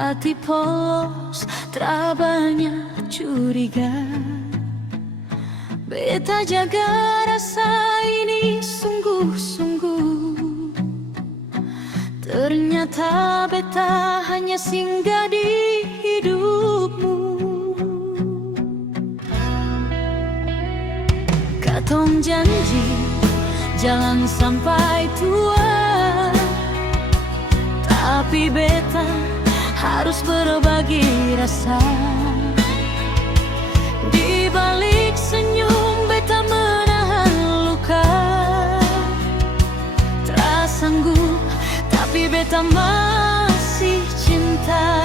hati polos, tak banyak curiga. Beta jaga rasa ini sungguh-sungguh. Ternyata beta hanya singgah di hidupmu. Katong janji jalan sampai tua, tapi beta harus berbagi rasa. Di balik senyum beta menahan luka. Tak sanggup tapi beta masih cinta.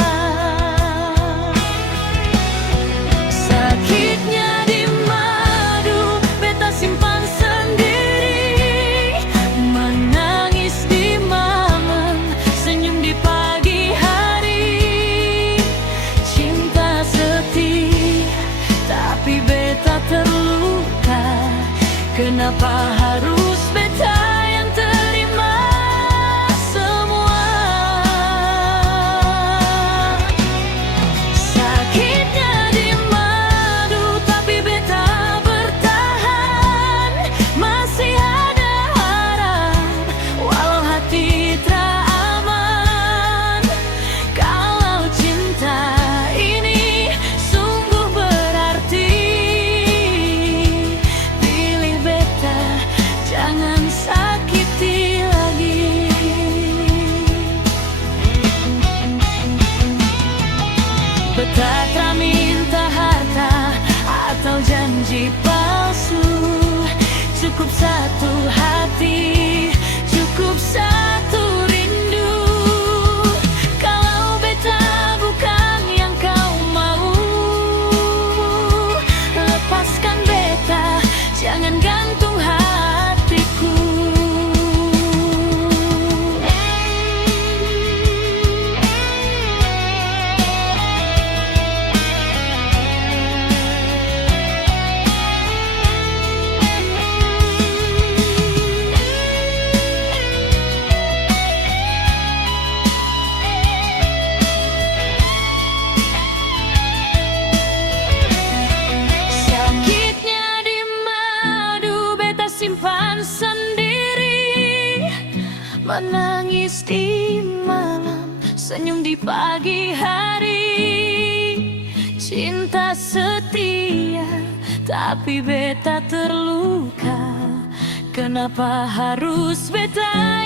Sakitnya di madu beta simpan sendiri. Menangis di malam, senyum di pagi hari. Cinta setia tapi beta terluka. Kenapa harus beta yang terima semua? Sakitnya di madu tapi beta bertahan. Masih ada harap walau hati tak aman. Kalau cinta ini sungguh berarti, pilih beta, jangan sakiti lagi. Beta tak minta harta atau janji palsu. Cukup satu hati, cukup satu rindu. Kalau beta bukan yang kau mau, lepaskan beta, jangan gantung hatiku. Sakitnya di madu beta simpan sendiri. Menangis di malam, senyum di pagi hari. Cinta setia tapi beta terluka. Kenapa harus beta